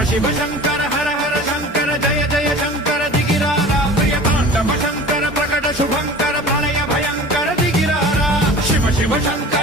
शिव शंकर हर हर शंकर जय जय शंकर दिगिरारा प्रिय तांडव शंकर प्रकट शुभंकर प्रलय भयंकर दिगिरारा शिव शिव शंकर